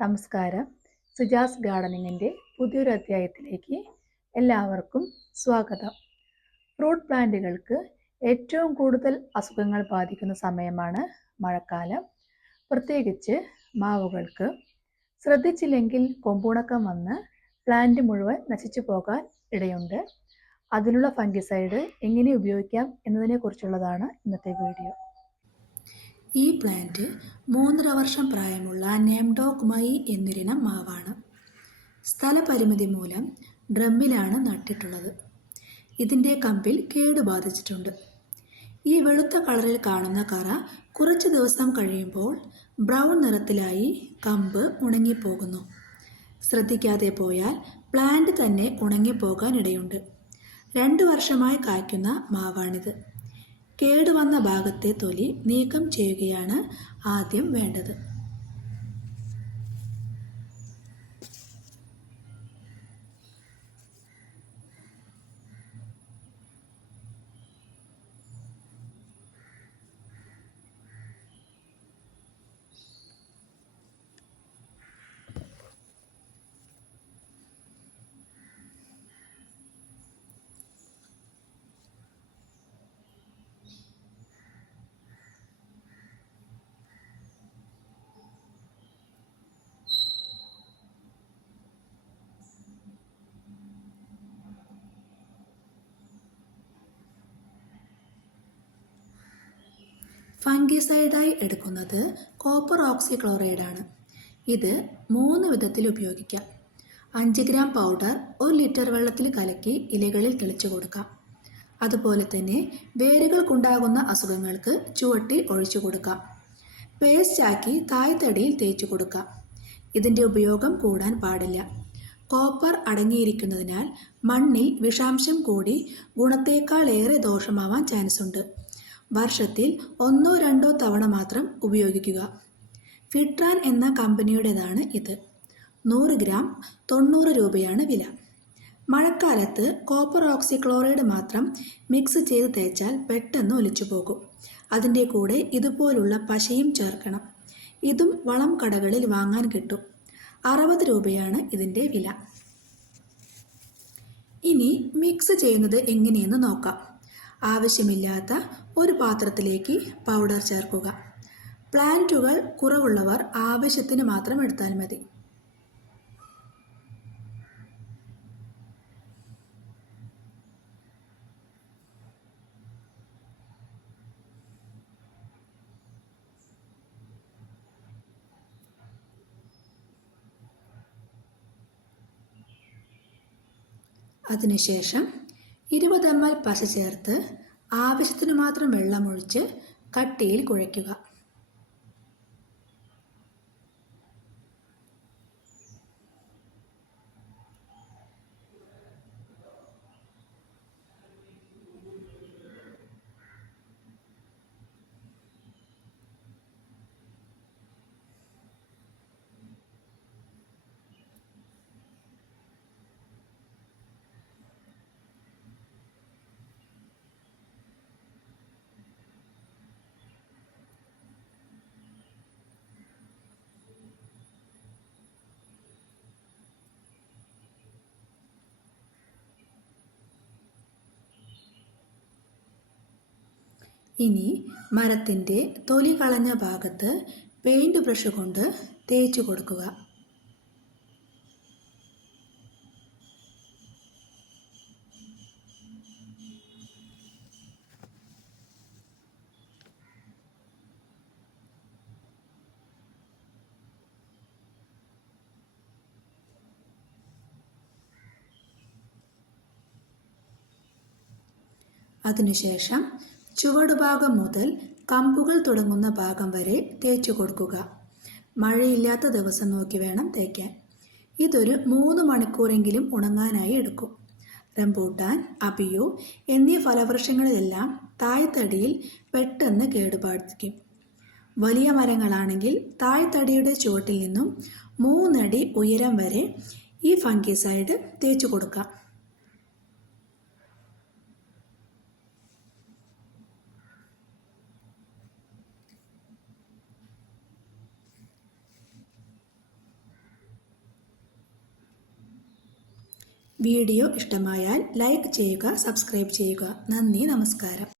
നമസ്കാരം. സുജാസ് ഗാർഡനിങ്ങിന്റെ പുതിയൊരു അധ്യായത്തിലേക്ക് എല്ലാവർക്കും സ്വാഗതം. ഫ്രൂട്ട് പ്ലാന്റുകൾക്ക് ഏറ്റവും കൂടുതൽ അസുഖങ്ങൾ ബാധിക്കുന്ന സമയമാണ് മഴക്കാലം. പ്രത്യേകിച്ച് മാവുകൾക്ക്. ശ്രദ്ധിച്ചില്ലെങ്കിൽ കൊമ്പുണക്കം വന്ന് പ്ലാന്റ് മുഴുവൻ നശിച്ചു പോകാൻ ഇടയുണ്ട്. അതിനുള്ള ഫംഗിസൈഡ് എങ്ങനെ ഉപയോഗിക്കാം എന്നതിനെക്കുറിച്ചുള്ളതാണ് ഇന്നത്തെ വീഡിയോ. ഈ പ്ലാന്റ് മൂന്നര വർഷം പ്രായമുള്ള നെംഡോക് മൈ എന്നൊരിനം മാവാണ്. സ്ഥലപരിമിതി മൂലം ഡ്രമ്മിലാണ് നട്ടിട്ടുള്ളത്. ഇതിന്റെ കമ്പിൽ കേട് ബാധിച്ചിട്ടുണ്ട്. ഈ വെളുത്ത കളറിൽ കാണുന്ന കറ കുറച്ച് ദിവസം കഴിയുമ്പോൾ ബ്രൗൺ നിറത്തിലായി കമ്പ് ഉണങ്ങിപ്പോകുന്നു. ശ്രദ്ധിക്കാതെ പോയാൽ പ്ലാന്റ് തന്നെ ഉണങ്ങിപ്പോകാനിടയുണ്ട്. രണ്ട് വർഷമായി കായ്ക്കുന്ന മാവാണിത്. കേടുവന്ന ഭാഗത്തെ തൊലി നീക്കം ചെയ്യുകയാണ് ആദ്യം വേണ്ടത്. ഫംഗിസൈഡായി എടുക്കുന്നത് കോപ്പർ ഓക്സിക്ലോറൈഡാണ്. ഇത് മൂന്ന് വിധത്തിൽ ഉപയോഗിക്കാം. അഞ്ച് ഗ്രാം പൗഡർ ഒരു ലിറ്റർ വെള്ളത്തിൽ കലക്കി ഇലകളിൽ തെളിച്ചു കൊടുക്കാം. അതുപോലെ തന്നെ വേരുകൾക്കുണ്ടാകുന്ന അസുഖങ്ങൾക്ക് ചുവട്ടി ഒഴിച്ചു കൊടുക്കാം. പേസ്റ്റാക്കി തായ്തടിയിൽ തേച്ചു കൊടുക്കാം. ഇതിന്റെ ഉപയോഗം കൂടാൻ പാടില്ല. കോപ്പർ അടങ്ങിയിരിക്കുന്നതിനാൽ മണ്ണിൽ വിഷാംശം കൂടി ഗുണത്തേക്കാൾ ഏറെ ദോഷമാവാൻ ചാൻസ് ഉണ്ട് വർഷത്തിൽ ഒന്നോ രണ്ടോ തവണ മാത്രം ഉപയോഗിക്കുക. ഫിട്രാൻ എന്ന കമ്പനിയുടേതാണ് ഇത്. നൂറ് ഗ്രാം തൊണ്ണൂറ് രൂപയാണ് വില. മഴക്കാലത്ത് കോപ്പർ ഓക്സിക്ലോറൈഡ് മാത്രം മിക്സ് ചെയ്ത് തേച്ചാൽ പെട്ടെന്ന് ഒലിച്ചു പോകും. അതിന്റെ കൂടെ ഇതുപോലുള്ള പശയും ചേർക്കണം. ഇതും വളം കടകളിൽ വാങ്ങാൻ കിട്ടും. അറുപത് രൂപയാണ് ഇതിന്റെ വില. ഇനി മിക്സ് ചെയ്യുന്നത് എങ്ങനെയെന്ന് നോക്കാം. ആവശ്യമില്ലാത്ത ഒരു പാത്രത്തിലേക്ക് പൗഡർ ചേർക്കുക. പ്ലാന്റുകൾ കുറവുള്ളവർ ആവശ്യത്തിന് മാത്രം എടുത്താൽ മതി. അതിനുശേഷം ഇരുപത് എം എൽ പശ ചേർത്ത് ആവശ്യത്തിന് മാത്രം വെള്ളമൊഴിച്ച് കട്ടിയിൽ കുഴയ്ക്കുക. ഇനി മരത്തിന്റെ തൊലി കളഞ്ഞ ഭാഗത്ത് പെയിന്റ് ബ്രഷ് കൊണ്ട് തേച്ചു കൊടുക്കുക. അതിനുശേഷം ചുവടുഭാഗം മുതൽ കമ്പുകൾ തുടങ്ങുന്ന ഭാഗം വരെ തേച്ചു കൊടുക്കുക. മഴയില്ലാത്ത ദിവസം നോക്കി വേണം തേക്കാൻ. ഇതൊരു മൂന്ന് മണിക്കൂറെങ്കിലും ഉണങ്ങാനായി എടുക്കും. റംബൂട്ടാൻ അബിയു എന്നീ ഫലവൃക്ഷങ്ങളിലെല്ലാം തായ്തടിയിൽ പെട്ടെന്ന് കേടുപാടിക്കും. വലിയ മരങ്ങളാണെങ്കിൽ തായ്തടിയുടെ ചുവട്ടിൽ നിന്നും മൂന്നടി ഉയരം വരെ ഈ ഫംഗിസൈഡ് തേച്ചു കൊടുക്കാം. വീഡിയോ ഇഷ്ടമായാൽ ലൈക്ക് ചെയ്യുക സബ്സ്ക്രൈബ് ചെയ്യുക. നന്ദി നമസ്കാരം.